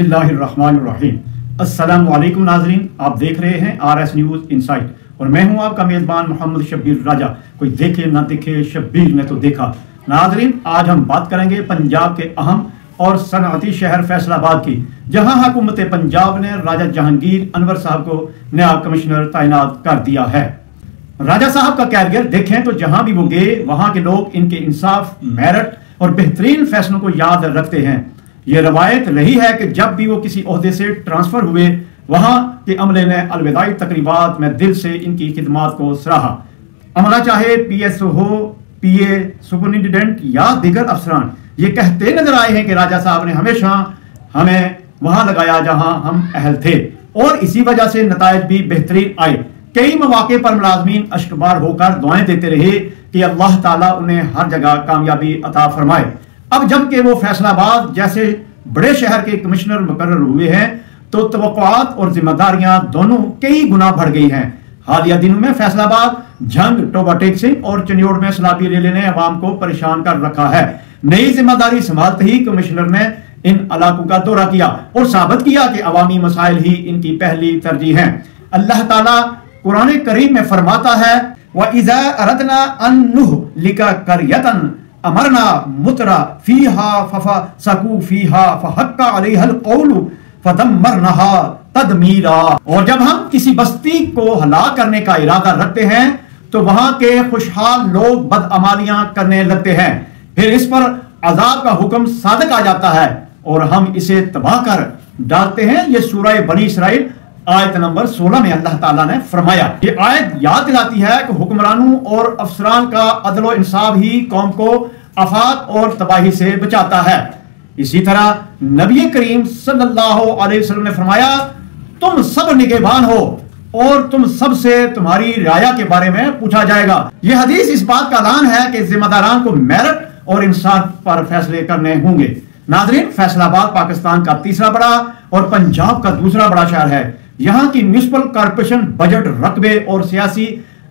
बिस्मिल्लाहिर्रहमानिर्रहीम। अस्सलाम वालेकुम नाजरीन, आप देख रहे हैं RS न्यूज़ इनसाइट और मैं हूं आपका मेज़बान मोहम्मद शब्बीर राजा। कोई देखे ना दिखे, शब्बीर ने तो देखा। नाजरीन, आज हम बात करेंगे पंजाब के अहम और सनअती शहर फैसलाबाद की, जहां हुकूमत पंजाब ने राजा जहांगीर अनवर साहब को नया कमिश्नर तैनात कर दिया है। राजा साहब का कैरियर देखें तो जहां भी वो गए वहां के लोग इनके इंसाफ, मेरिट और बेहतरीन फैसलों को याद रखते हैं। ये रवायत रही है कि जब भी वो किसी ओहदे से ट्रांसफर हुए, वहां के अमले ने अलविदाई तकरीबात में दिल से इनकी खिदमात को सराहा। अमला चाहे PSO हो, PA, सुपरिटेंडेंट या दीगर अफसरान, ये कहते नजर आए हैं कि राजा साहब ने हमेशा हमें वहां लगाया जहां हम अहल थे और इसी वजह से नतायज भी बेहतरीन आए। कई मौके पर मुलाजमीन अश्कबार होकर दुआएं देते रहे कि अल्लाह ताला उन्हें हर जगह कामयाबी अता फरमाए। अब जबकि वो फैसलाबाद जैसे बड़े शहर के कमिश्नर मुकर्रर हुए हैं तो तवक्कुआत और जिम्मेदारियां दोनों कई गुना बढ़ गई हैं। हालिया दिनों में फैसलाबाद, झंग, टोबा टेक और चनियोड़ में सैलाबी रैली ने अवाम को परेशान कर रखा है। नई जिम्मेदारी संभालते ही कमिश्नर ने इन इलाकों का दौरा किया और साबित किया कि अवामी मसाइल ही इनकी पहली तरजीह हैं। अल्लाह ताला कुरान करीम में फरमाता है, वइज़ा अरदना अन नुहलिका क़रयतन अमरना मुतरा फीहा फफसकू फीहा फहक्का अलैहल क़ौलु फदम्मरनाहा तदमीरा। और जब हम किसी बस्ती को हलाक करने का इरादा रखते हैं तो वहां के खुशहाल लोग बदअमालियां करने लगते हैं, फिर इस पर अजाब का हुक्म सादक आ जाता है और हम इसे तबाह कर डालते हैं। ये सूरह बनी इसराइल आयत नंबर 16 में अल्लाह ताला ने फरमाया। ये आयत याद दिलाती है कि हुक्मरानों और अफसरान का अदल और इंसाफ ही कौम को आफत और तबाही से बचाता है। इसी तरह नबी करीम सल्लल्लाहु अलैहि वसल्लम ने फरमाया, तुम सब निगहबान हो और तुम सब से तुम्हारी राया के बारे में पूछा जाएगा। यह हदीस इस बात का ऐलान है कि जिम्मेदारान को मेरिट और इंसाफ पर फैसले करने होंगे। नाजरीन, फैसलाबाद पाकिस्तान का तीसरा बड़ा और पंजाब का दूसरा बड़ा शहर है। यहाँ की म्यूनिसिपल कॉर्पोरेशन बजट, रकबे और सियासी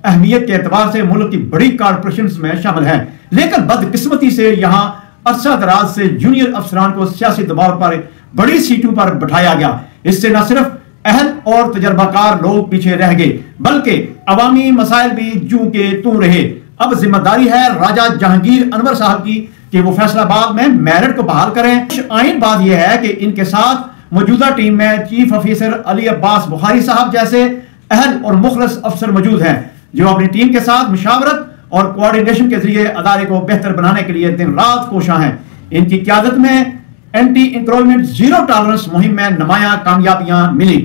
अहमियत के एतबार से मुल्क की बड़ी कॉर्पोरेशन में शामिल है, लेकिन बदकिस्मती से यहाँ अरसा दराज से जूनियर अफसरान को सियासी दबाव पर बड़ी सीटों पर बिठाया गया। इससे न सिर्फ अहल और तजर्बाकार लोग पीछे रह गए बल्कि अवामी मसाइल भी जूं के तू रहे। अब जिम्मेदारी है राजा जहांगीर अनवर साहब की कि वो फैसलाबाद में मेरिट को बहाल करें। आइन बात यह है कि इनके साथ मौजूदा टीम में चीफ ऑफिसर अली अब्बास बुखारी साहब जैसे अहल और मुखलस अफसर मौजूद हैं, जो अपनी टीम के साथ मुशावरत और कोऑर्डिनेशन के जरिए अदारे को बेहतर बनाने के लिए दिन रात कोशां हैं। इनकी क़यादत में एंटी इंक्रोचमेंट जीरो टॉलरेंस मुहिम में नुमायां कामयाबियां मिली।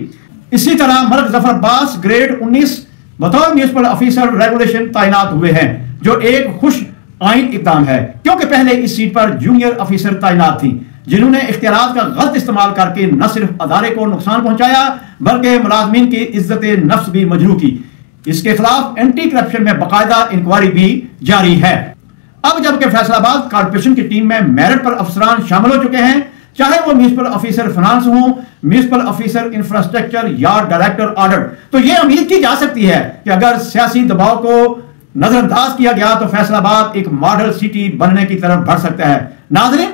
इसी तरह मलिक जफर अब्बास ग्रेड 19 बतौर म्यूनिसिपल ऑफिसर रेगुलेशन तैनात हुए हैं, जो एक खुश आइन इक़दाम है, क्योंकि पहले इस सीट पर जूनियर ऑफिसर तैनात थी जिन्होंने इख्तियारात का गलत इस्तेमाल करके न सिर्फ अदारे को नुकसान पहुंचाया बल्कि मुलाजमीन की इज्जत नफ्स भी मजरू की। इसके खिलाफ एंटी करप्शन में बाकायदा इंक्वायरी भी जारी है। अब जबकि फैसलाबाद कॉर्पोरेशन की टीम में मेरिट पर अफसरान शामिल हो चुके हैं, चाहे वो म्यूनिसिपल ऑफिसर फाइनेंस हो, म्यूनिसिपल ऑफिसर इंफ्रास्ट्रक्चर या डायरेक्टर ऑडिट, तो ये उम्मीद की जा सकती है कि अगर सियासी दबाव को नजरअंदाज किया गया तो फैसलाबाद एक मॉडल सिटी बनने की तरफ बढ़ सकता है। नाज़रीन,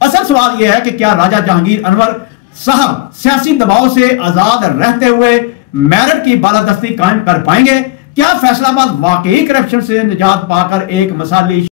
असल सवाल यह है कि क्या राजा जहांगीर अनवर साहब सियासी दबाव से आजाद रहते हुए मेरिट की बालादस्ती कायम कर पाएंगे? क्या फैसलाबाद वाकई करप्शन से निजात पाकर एक मिसाली